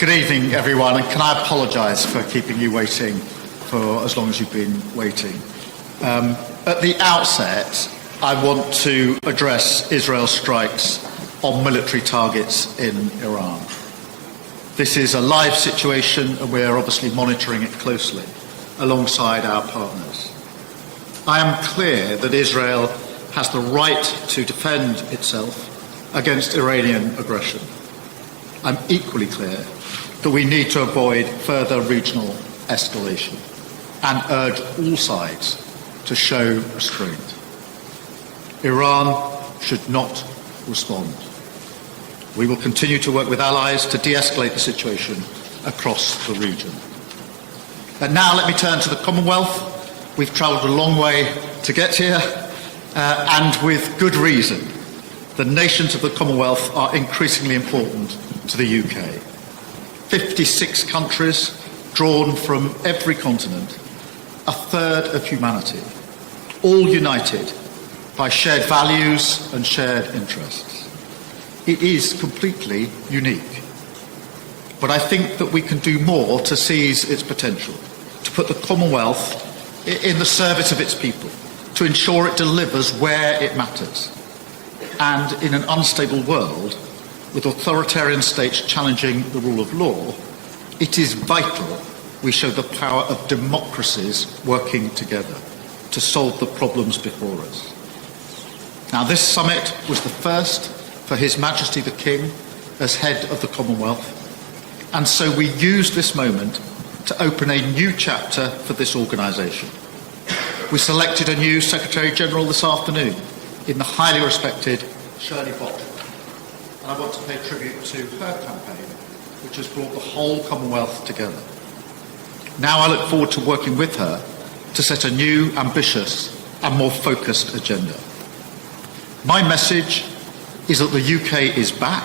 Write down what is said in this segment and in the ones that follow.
Good evening, everyone, and can I apologise for keeping you waiting for as long as you've been waiting. At the outset, I want to address Israel's strikes on military targets in Iran. This is a live situation, and we're obviously monitoring it closely alongside our partners. I am clear that Israel has the right to defend itself against Iranian aggression. I'm equally clear that we need to avoid further regional escalation and urge all sides to show restraint. Iran should not respond. We will continue to work with allies to de-escalate the situation across the region. And now let me turn to the Commonwealth. We've travelled a long way to get here, and with good reason. The nations of the Commonwealth are increasingly important to the UK. 56 countries drawn from every continent, a third of humanity, all united by shared values and shared interests. It is completely unique. But I think that we can do more to seize its potential, to put the Commonwealth in the service of its people, to ensure it delivers where it matters. And in an unstable world, with authoritarian states challenging the rule of law, it is vital we show the power of democracies working together to solve the problems before us. Now, this summit was the first for His Majesty the King as head of the Commonwealth, and so we used this moment to open a new chapter for this organisation. We selected a new Secretary-General this afternoon in the highly respected Shirley Bottom. And I want to pay tribute to her campaign, which has brought the whole Commonwealth together. Now I look forward to working with her to set a new, ambitious and more focused agenda. My message is that the UK is back,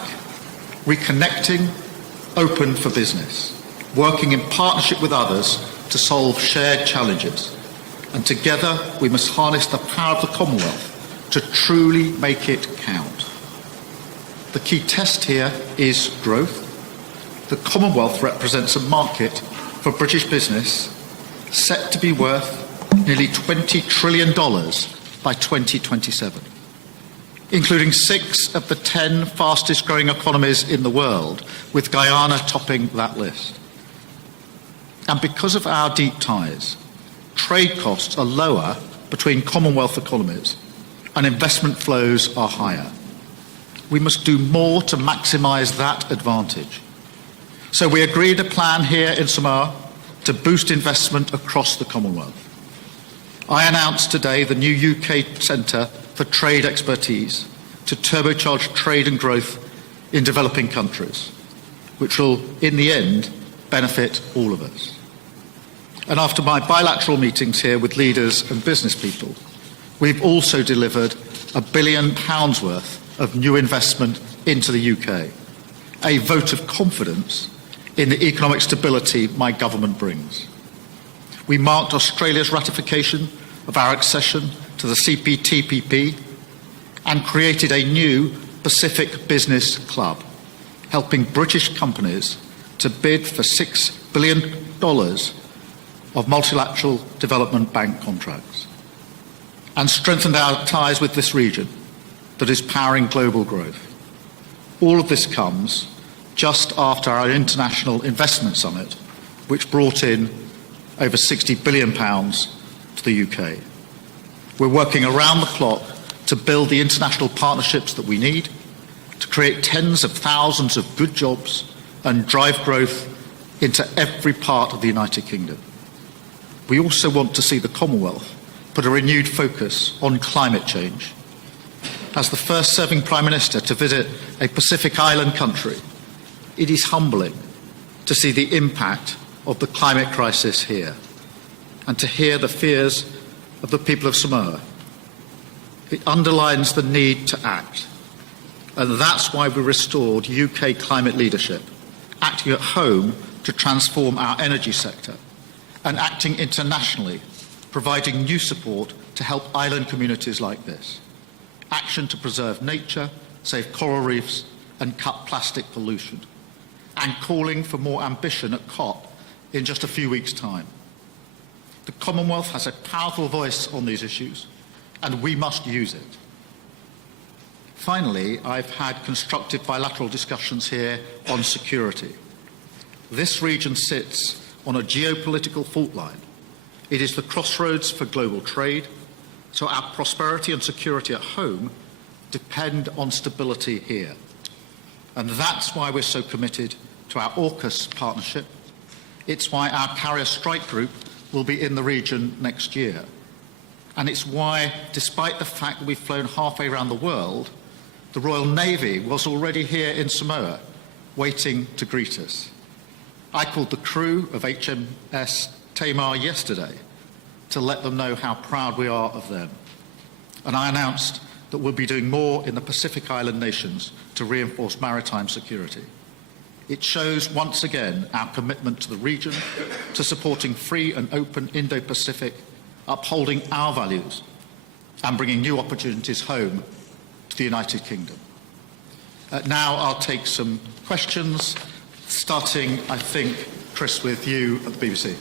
reconnecting, open for business, working in partnership with others to solve shared challenges. And together we must harness the power of the Commonwealth to truly make it count. The key test here is growth. The Commonwealth represents a market for British business set to be worth nearly $20 trillion by 2027, including 6 of the 10 fastest growing economies in the world, with Guyana topping that list. And because of our deep ties, trade costs are lower between Commonwealth economies and investment flows are higher. We must do more to maximise that advantage. So we agreed a plan here in Samoa to boost investment across the Commonwealth. I announced today the new UK Centre for Trade Expertise to turbocharge trade and growth in developing countries, which will, in the end, benefit all of us. And after my bilateral meetings here with leaders and business people, we've also delivered £1 billion worth of new investment into the UK, a vote of confidence in the economic stability my government brings. We marked Australia's ratification of our accession to the CPTPP and created a new Pacific Business Club, helping British companies to bid for $6 billion of multilateral development bank contracts, and strengthened our ties with this region that is powering global growth. All of this comes just after our International Investment Summit, which brought in over £60 billion to the UK. We're working around the clock to build the international partnerships that we need to create tens of thousands of good jobs and drive growth into every part of the United Kingdom. We also want to see the Commonwealth put a renewed focus on climate change. As the first serving Prime Minister to visit a Pacific Island country, it is humbling to see the impact of the climate crisis here and to hear the fears of the people of Samoa. It underlines the need to act, and that's why we restored UK climate leadership, acting at home to transform our energy sector and acting internationally, providing new support to help island communities like this. Action to preserve nature, save coral reefs and cut plastic pollution. and calling for more ambition at COP in just a few weeks' time. The Commonwealth has a powerful voice on these issues, and we must use it. Finally, I've had constructive bilateral discussions here on security. This region sits on a geopolitical fault line. It is the crossroads for global trade, so our prosperity and security at home depend on stability here. And that's why we're so committed to our AUKUS partnership. It's why our carrier strike group will be in the region next year. And it's why, despite the fact that we've flown halfway around the world, the Royal Navy was already here in Samoa, waiting to greet us. I called the crew of HMS Tamar yesterday to let them know how proud we are of them. And I announced that we'll be doing more in the Pacific Island nations to reinforce maritime security. It shows once again our commitment to the region, to supporting free and open Indo-Pacific, upholding our values and bringing new opportunities home to the United Kingdom. Now I'll take some questions, starting, I think, Chris, with you at the BBC.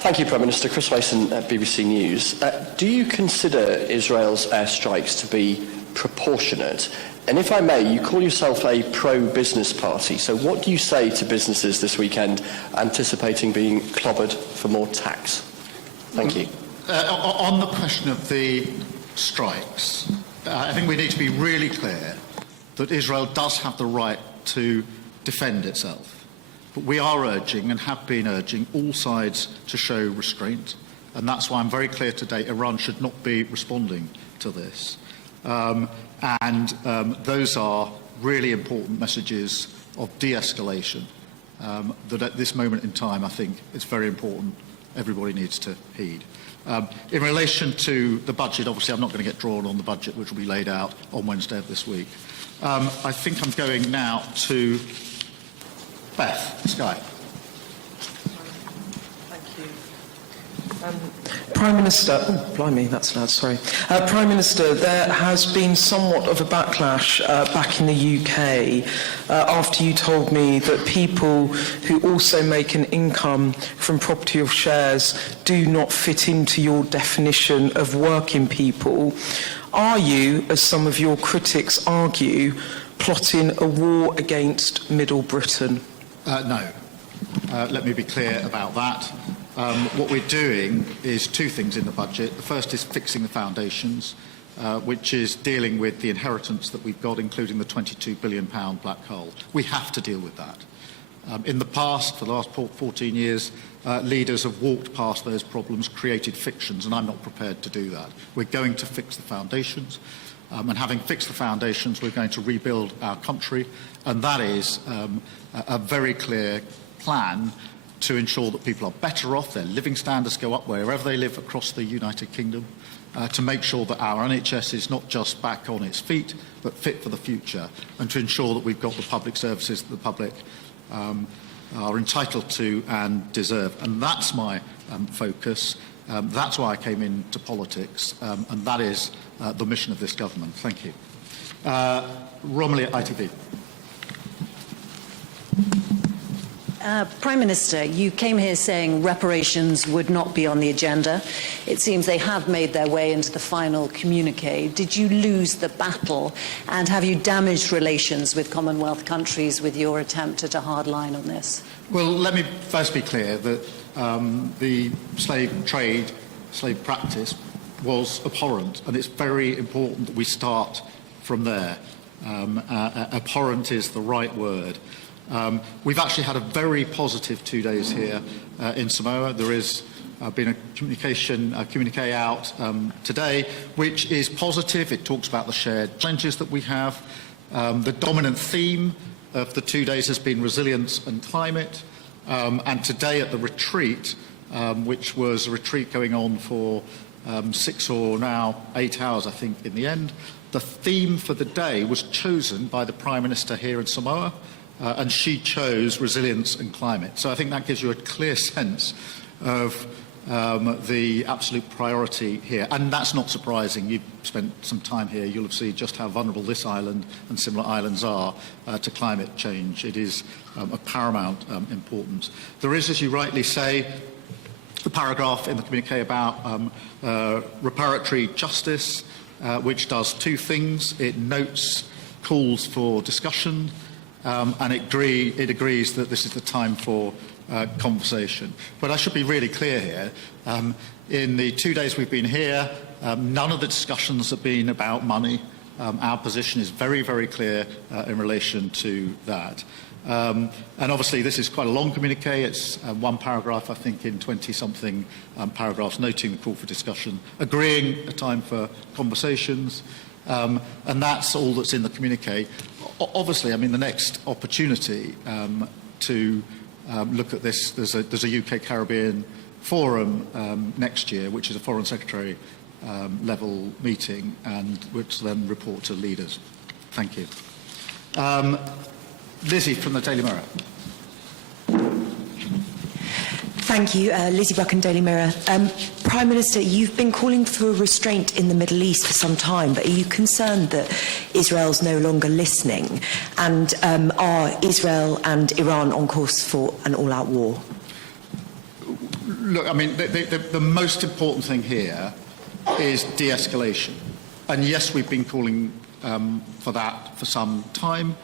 Thank you, Prime Minister. Chris Mason at BBC News. Do you consider Israel's airstrikes to be proportionate? And if I may, you call yourself a pro-business party, so what do you say to businesses this weekend anticipating being clobbered for more tax? Thank you. On the question of the strikes, I think we need to be really clear that Israel does have the right to defend itself. But we are urging and have been urging all sides to show restraint, and that's why I'm very clear today Iran should not be responding to this. Those are really important messages of de-escalation that at this moment in time I think it's very important everybody needs to heed. In relation to the budget, obviously I'm not going to get drawn on the budget which will be laid out on Wednesday of this week. I think I'm going now to Beth, Sky. Prime Minister, oh, blimey, that's loud, sorry. Prime Minister, there has been somewhat of a backlash back in the UK after you told me that people who also make an income from property or shares do not fit into your definition of working people. Are you, as some of your critics argue, plotting a war against Middle Britain? No. Let me be clear about that. What we're doing is two things in the budget. The first is fixing the foundations, which is dealing with the inheritance that we've got, including the £22 billion black hole. We have to deal with that. In the past, for the last 14 years, leaders have walked past those problems, created fictions, and I'm not prepared to do that. We're going to fix the foundations. And having fixed the foundations, we're going to rebuild our country, and that is a very clear plan to ensure that people are better off, their living standards go up wherever they live across the United Kingdom, to make sure that our NHS is not just back on its feet, but fit for the future, and to ensure that we've got the public services that the public are entitled to and deserve. And that's my focus. That's why I came into politics, and that is the mission of this government. Thank you. Romilly at ITV. Prime Minister, you came here saying reparations would not be on the agenda. It seems they have made their way into the final communique. Did you lose the battle, and have you damaged relations with Commonwealth countries with your attempt at a hard line on this? Well, let me first be clear that the slave trade, slave practice was abhorrent, and it's very important that we start from there. Abhorrent is the right word. We've actually had a very positive 2 days here in Samoa. There has been a communique out today, which is positive. It talks about the shared challenges that we have. The dominant theme of the 2 days has been resilience and climate. And today at the retreat, which was a retreat going on for 6 or now 8 hours, I think, in the end, the theme for the day was chosen by the Prime Minister here in Samoa. And she chose resilience and climate. So I think that gives you a clear sense of the absolute priority here. And that's not surprising. You've spent some time here. You'll have seen just how vulnerable this island and similar islands are to climate change. It is of paramount importance. There is, as you rightly say, the paragraph in the communiqué about reparatory justice, which does two things. It notes calls for discussion, and it agrees that this is the time for conversation. But I should be really clear here. In the 2 days we've been here, none of the discussions have been about money. Our position is very, very clear in relation to that. And obviously this is quite a long communiqué. It's one paragraph, I think, in 20-something paragraphs, noting the call for discussion, agreeing a time for conversations, and that's all that's in the communiqué. Obviously, I mean, the next opportunity to look at this, there's a UK Caribbean forum next year, which is a Foreign Secretary level meeting, and which then report to leaders. Thank you. Lizzie from the Daily Mirror. Thank you, Lizzie Buchan, Daily Mirror. Prime Minister, you've been calling for restraint in the Middle East for some time, but are you concerned that Israel's no longer listening? And are Israel and Iran on course for an all-out war? Look, I mean, the most important thing here is de-escalation. And yes, we've been calling for that for some time.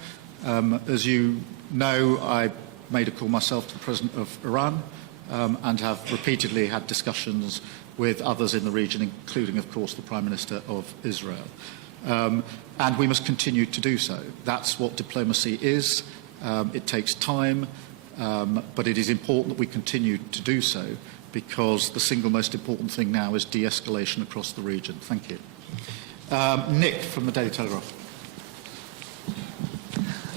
As you know, I made a call myself to the President of Iran and have repeatedly had discussions with others in the region, including, of course, the Prime Minister of Israel. And we must continue to do so. That's what diplomacy is. It takes time, but it is important that we continue to do so, because the single most important thing now is de-escalation across the region. Thank you. Nick from the Daily Telegraph.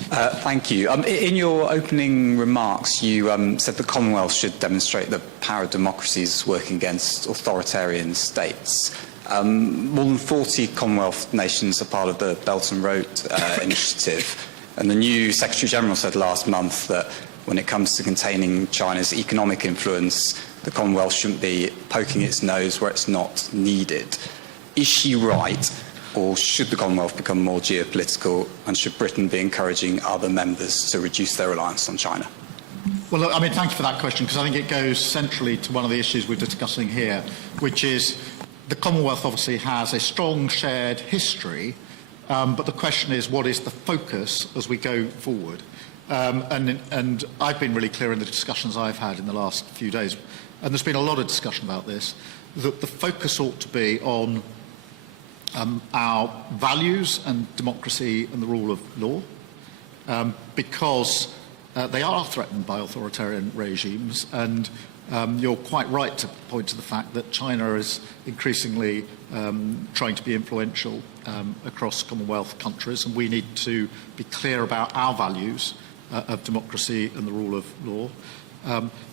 Thank you. In your opening remarks, you said the Commonwealth should demonstrate the power of democracies working against authoritarian states. More than 40 Commonwealth nations are part of the Belt and Road Initiative, and the new Secretary-General said last month that when it comes to containing China's economic influence, the Commonwealth shouldn't be poking its nose where it's not needed. Is she right? Or should the Commonwealth become more geopolitical, and should Britain be encouraging other members to reduce their reliance on China? Well, look, I mean, thank you for that question, because I think it goes centrally to one of the issues we're discussing here, which is the Commonwealth obviously has a strong shared history, but the question is, what is the focus as we go forward? And I've been really clear in the discussions I've had in the last few days, and there's been a lot of discussion about this, that the focus ought to be on our values and democracy and the rule of law, because they are threatened by authoritarian regimes, and you're quite right to point to the fact that China is increasingly trying to be influential across Commonwealth countries, and we need to be clear about our values of democracy and the rule of law.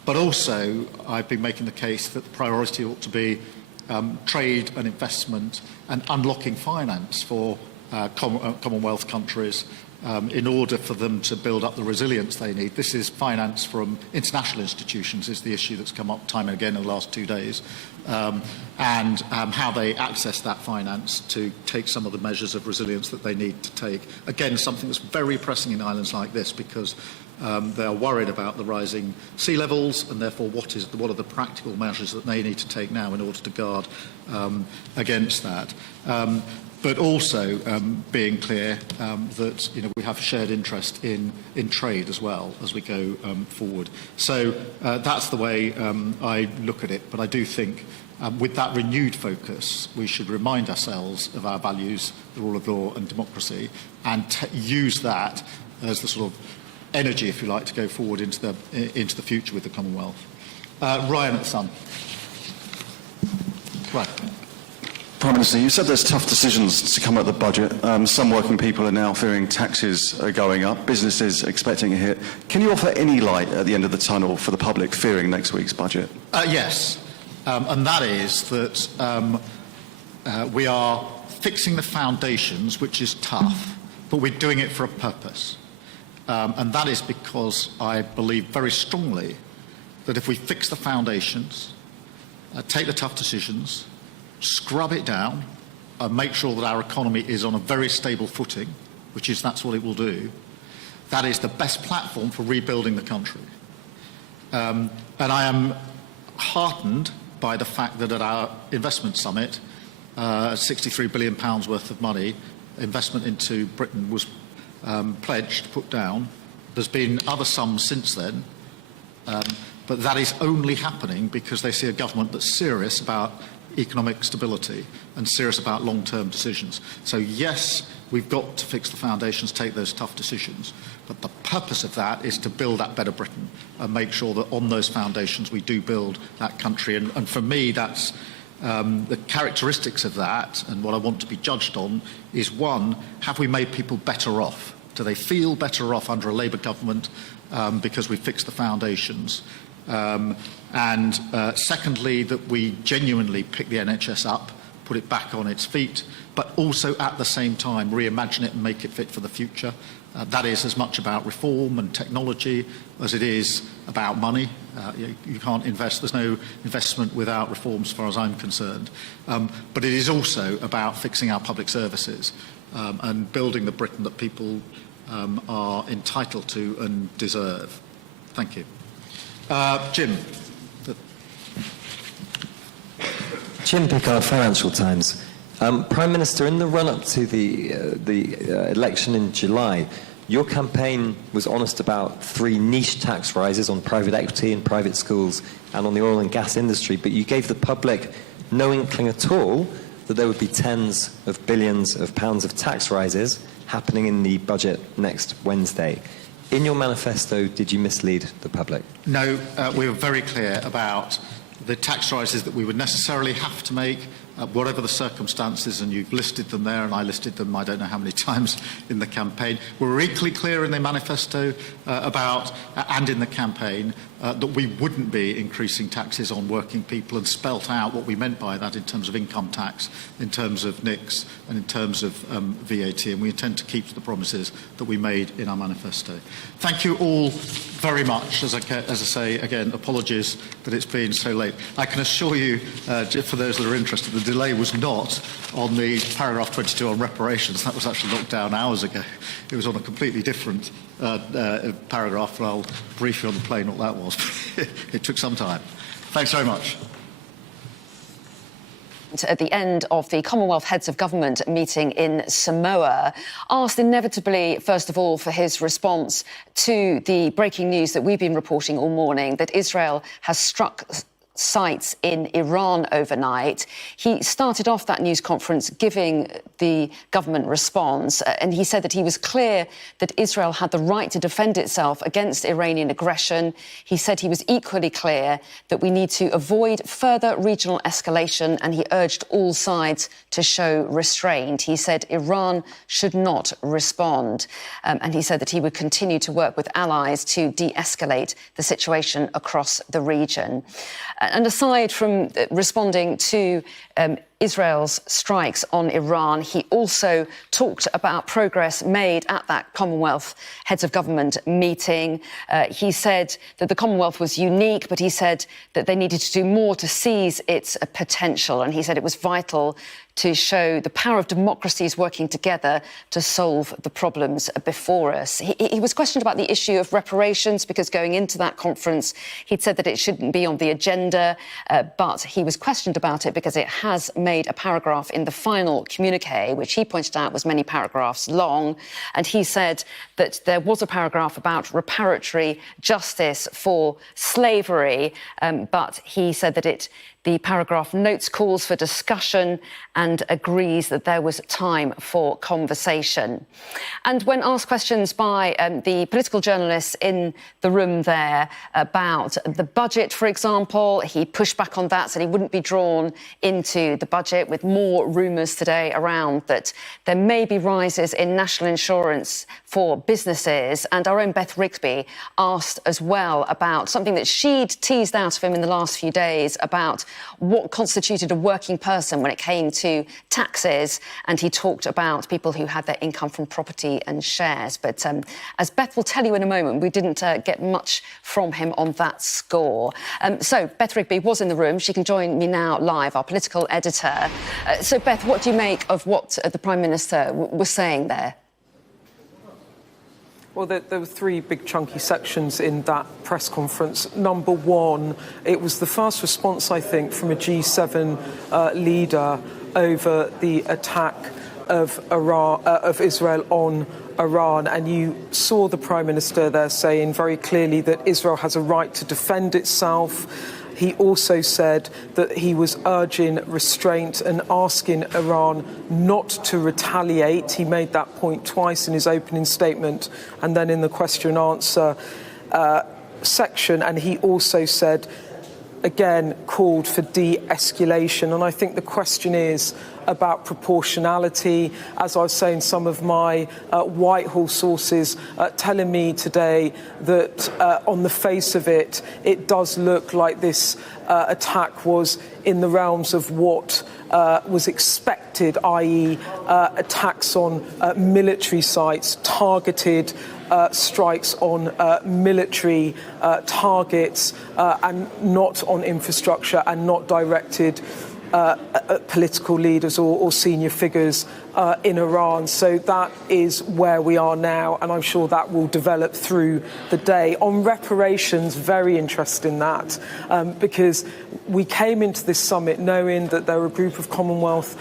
But also, I've been making the case that the priority ought to be trade and investment and unlocking finance for Commonwealth countries in order for them to build up the resilience they need. This is finance from international institutions is the issue that's come up time and again in the last 2 days, and how they access that finance to take some of the measures of resilience that they need to take. Again, something that's very pressing in islands like this, because they are worried about the rising sea levels, and therefore what are the practical measures that they need to take now in order to guard against that. But also being clear that we have shared interest in trade as well as we go forward. So that's the way I look at it. But I do think with that renewed focus, we should remind ourselves of our values, the rule of law and democracy, and use that as the sort of energy, if you like, to go forward into the future with the Commonwealth. Ryan at the Sun. Right. Prime Minister, you said there's tough decisions to come at the budget. Some working people are now fearing taxes are going up, businesses expecting a hit. Can you offer any light at the end of the tunnel for the public fearing next week's budget? Yes, and that is that we are fixing the foundations, which is tough, but we're doing it for a purpose. And that is because I believe very strongly that if we fix the foundations, take the tough decisions, scrub it down, and make sure that our economy is on a very stable footing, that's what it will do. That is the best platform for rebuilding the country. And I am heartened by the fact that at our investment summit, £63 billion worth of money, investment into Britain, was pledged, put down. There's been other sums since then, but that is only happening because they see a government that's serious about economic stability and serious about long-term decisions. So yes, we've got to fix the foundations, take those tough decisions, but the purpose of that is to build that better Britain and make sure that on those foundations we do build that country. And for me, that's the characteristics of that, and what I want to be judged on is, one, have we made people better off? Do they feel better off under a Labour government because we fixed the foundations? And secondly, that we genuinely pick the NHS up, put it back on its feet, but also at the same time reimagine it and make it fit for the future. That is as much about reform and technology as it is about money. You can't invest, there's no investment without reforms as far as I'm concerned. But it is also about fixing our public services and building the Britain that people are entitled to and deserve. Thank you. Jim. Jim Pickard, Financial Times. Prime Minister, in the run-up to the election in July, your campaign was honest about 3 niche tax rises on private equity and private schools and on the oil and gas industry, but you gave the public no inkling at all that there would be tens of billions of pounds of tax rises happening in the budget next Wednesday. In your manifesto, did you mislead the public? No, we were very clear about the tax rises that we would necessarily have to make, whatever the circumstances, and you've listed them there, and I listed them I don't know how many times in the campaign. We were equally clear in the manifesto about, and in the campaign, that we wouldn't be increasing taxes on working people, and spelt out what we meant by that in terms of income tax, in terms of NICs, and in terms of VAT, and we intend to keep the promises that we made in our manifesto. Thank you all very much. As I say, again, apologies that it's been so late. I can assure you, for those that are interested, the delay was not on the paragraph 22 on reparations. That was actually knocked down hours ago. It was on a completely different paragraph, and I'll brief you on the plane what that was. It took some time. Thanks very much. At the end of the Commonwealth Heads of Government meeting in Samoa, asked inevitably, first of all, for his response to the breaking news that we've been reporting all morning, that Israel has struck sites in Iran overnight. He started off that news conference giving the government response, and he said that he was clear that Israel had the right to defend itself against Iranian aggression. He said he was equally clear that we need to avoid further regional escalation, and he urged all sides to show restraint. He said Iran should not respond, and he said that he would continue to work with allies to de-escalate the situation across the region. And aside from responding to Israel's strikes on Iran, he also talked about progress made at that Commonwealth Heads of Government meeting. He said that the Commonwealth was unique, but he said that they needed to do more to seize its potential. And he said it was vital to show the power of democracies working together to solve the problems before us. He was questioned about the issue of reparations because going into that conference, he'd said that it shouldn't be on the agenda, but he was questioned about it because it has made a paragraph in the final communiqué, which he pointed out was many paragraphs long. And he said that there was a paragraph about reparatory justice for slavery, but he said that the paragraph notes calls for discussion and agrees that there was time for conversation. And when asked questions by the political journalists in the room there about the budget, for example, he pushed back on that, said he wouldn't be drawn into the budget, with more rumours today around that there may be rises in national insurance for businesses. And our own Beth Rigsby asked as well about something that she'd teased out of him in the last few days about what constituted a working person when it came to to taxes, and he talked about people who had their income from property and shares. But as Beth will tell you in a moment, we didn't get much from him on that score. So Beth Rigby was in the room. She can join me now live, our political editor. So Beth, what do you make of what the Prime Minister was saying there? Well, there were three big chunky sections in that press conference. Number one, it was the first response, I think, from a G7 leader over the attack of Israel on Iran. And you saw the Prime Minister there saying very clearly that Israel has a right to defend itself. He also said that he was urging restraint and asking Iran not to retaliate. He made that point twice in his opening statement and then in the question and answer section. And he also said, again, called for de-escalation. And I think the question is about proportionality. As I was saying, some of my Whitehall sources telling me today that on the face of it, it does look like this attack was in the realms of what was expected, i.e. attacks on military sites, targeted strikes on military targets and not on infrastructure and not directed political leaders or senior figures in Iran. So that is where we are now, and I'm sure that will develop through the day. On reparations, very interested in that, because we came into this summit knowing that there were a group of Commonwealth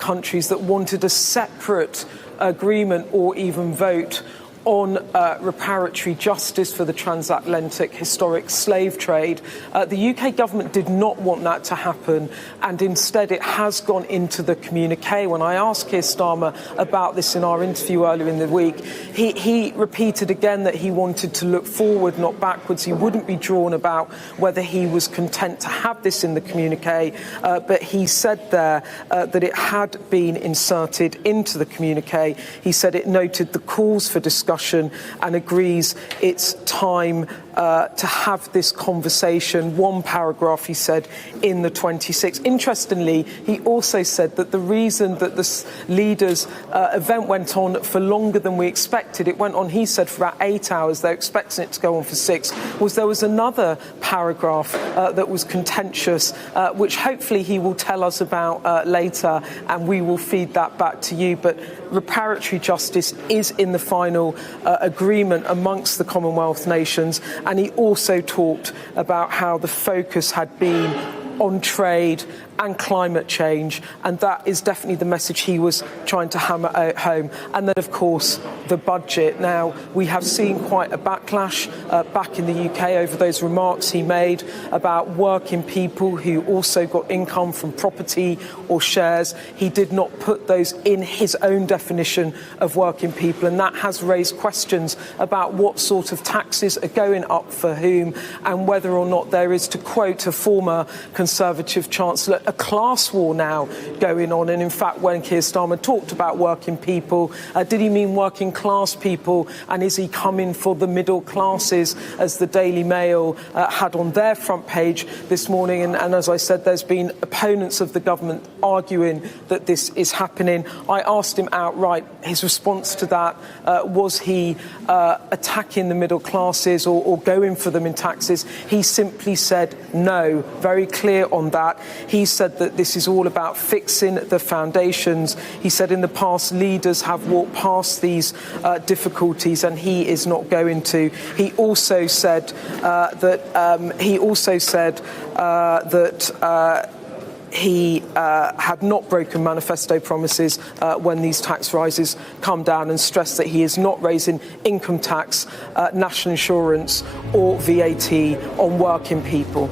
countries that wanted a separate agreement or even vote on reparatory justice for the transatlantic historic slave trade. The UK government did not want that to happen, and instead it has gone into the communique. When I asked Keir Starmer about this in our interview earlier in the week, he repeated again that he wanted to look forward, not backwards. He wouldn't be drawn about whether he was content to have this in the communique, but he said there that it had been inserted into the communique. He said it noted the calls for discussion and agrees it's time to have this conversation. One paragraph, he said, in the 26. Interestingly, he also said that the reason that the leaders' event went on for longer than we expected, it went on, he said, for about 8 hours, they're expecting it to go on for 6, was there was another paragraph that was contentious, which hopefully he will tell us about later, and we will feed that back to you. But reparatory justice is in the final agreement amongst the Commonwealth nations, and he also talked about how the focus had been on trade and climate change, and that is definitely the message he was trying to hammer home. And then, of course, the budget. Now, we have seen quite a backlash back in the UK over those remarks he made about working people who also got income from property or shares. He did not put those in his own definition of working people, and that has raised questions about what sort of taxes are going up for whom, and whether or not there is, to quote a former Conservative Chancellor, a class war now going on. And in fact, when Keir Starmer talked about working people, did he mean working class people? And is he coming for the middle classes, as the Daily Mail had on their front page this morning? And as I said, there's been opponents of the government arguing that this is happening. I asked him outright his response to that. Was he attacking the middle classes or going for them in taxes? He simply said no, very clear on that. He said that this is all about fixing the foundations. He said in the past leaders have walked past these difficulties, and he is not going to. He also said that he had not broken manifesto promises when these tax rises come down, and stressed that he is not raising income tax, national insurance or VAT on working people.